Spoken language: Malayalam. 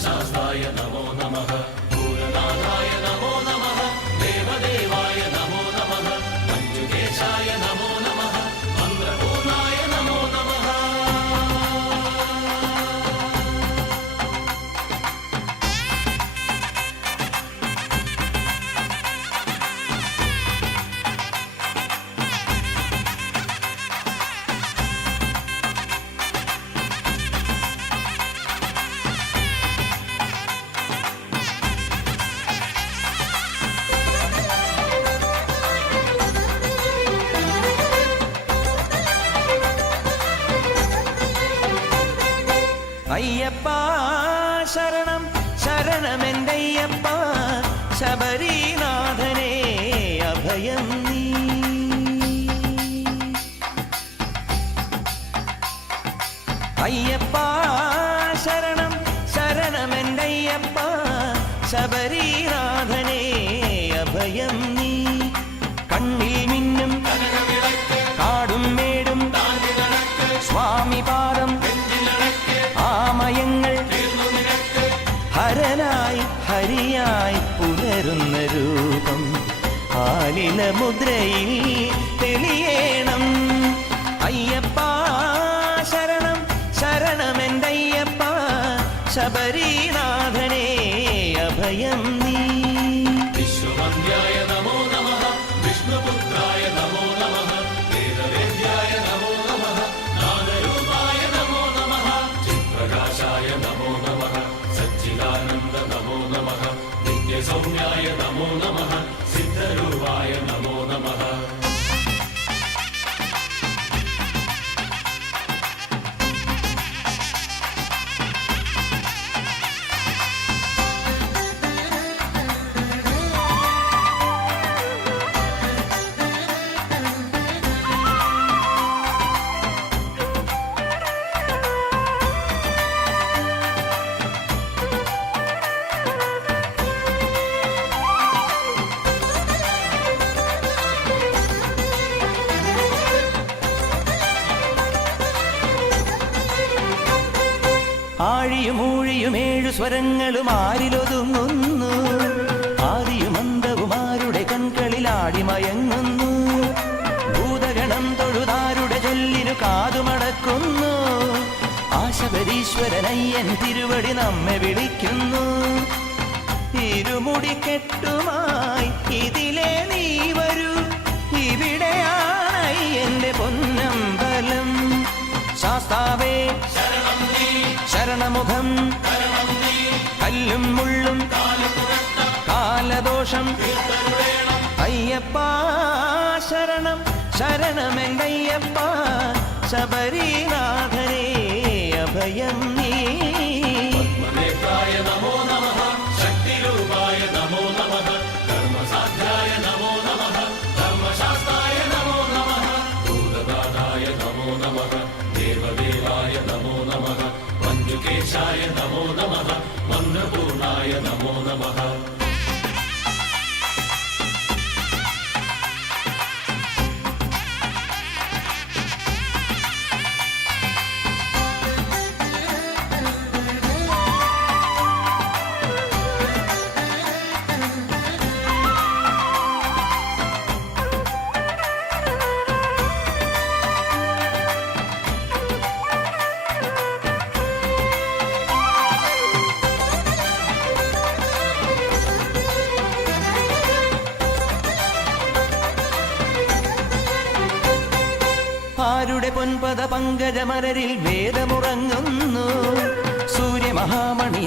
धर्मशास्त्राय नमो नमः भूरनाथाय नमो नमः देवदेवाय नमो नमः मञ्जुकेशाय नमो नमः मन्द्रपूर्णाय नमो नमः അയ്യപ്പ ശരണം ശരണമെന്തയ്യപ്പ ശബരീനാഥനേ അഭയം നീ അയ്യപ്പ ശരണം ശരണമെന്തയ്യപ്പ ശബരീനാഥനേ അഭയം നീ കണ്ണിൽ മിന്നും കാടും മേടും സ്വാമി പാദം ആമയങ്ങൾ ഹരനായി ഹരിയായി പുലരുന്ന രൂപം ആലില മുദ്രയിൽ തെളിയേണം അയ്യപ്പ ശരണം ശരണമെന്തയ്യപ്പ ശബരീനാഥനേ അഭയം നീ വിശ്വവന്ദ്യായ നമോ നമഃ വിഷ്ണുപുത്രായ നമോ നമഃ വേദവേദ്യായ നമോ നമഃ നാദരൂപായ നമോ നമഃ ചിത്പ്രകാശായ നമോ നമഃ സച്ചിദാനന്ദ നമോ നമഃ നിത്യസൗമ്യായ നമോ നമഃ സിദ്ധരൂപായ നമോ നമഃ ആഴിയും ഊഴിയും ഏഴു സ്വരങ്ങളും ആരിലൊതുങ്ങുന്നു ആദിയും അന്തവുമാരുടെ കൺകളിൽ ആടിമയങ്ങുന്നു ഭൂതഗണം തൊഴുതാരുടെ ചൊല്ലിനു കാതുമടക്കുന്നു ആശബരീശ്വരനയ്യൻ തിരുവടി നമ്മെ വിളിക്കുന്നു ഇരുമുടിക്കെട്ടുമായി ഇതിലെ നീ വരൂ ഇവിടെയാണ് എന്റെ പൊന്നമ്പലം ശാസ്താവേ ശരണമുഖം കല്ലും മുള്ളും കാലദോഷം അയ്യപ്പ ശരണം ശരണമെന്തയ്യപ്പ ശബരീനാഥനേ അഭയം നീ പത്മനേത്രായ നമോ നമഃ ശക്തിരൂപായ നമോ നമഃ ധർമ്മസാധ്യായ നമോ നമഃ ധർമ്മശാസ്ത്രായ നമോ നമഃ ഭൂതദാതായ നമോ നമഃ ദേവദേവായ നമോ നമഃ മഞ്ജുകേശായ നമോ നമഃ മന്ത്രപൂർണായ നമോ നമഃ ആരുടെ പൊൻപദ പങ്കജമലരിൽ വേദമുറങ്ങുന്നു സൂര്യമഹാമണി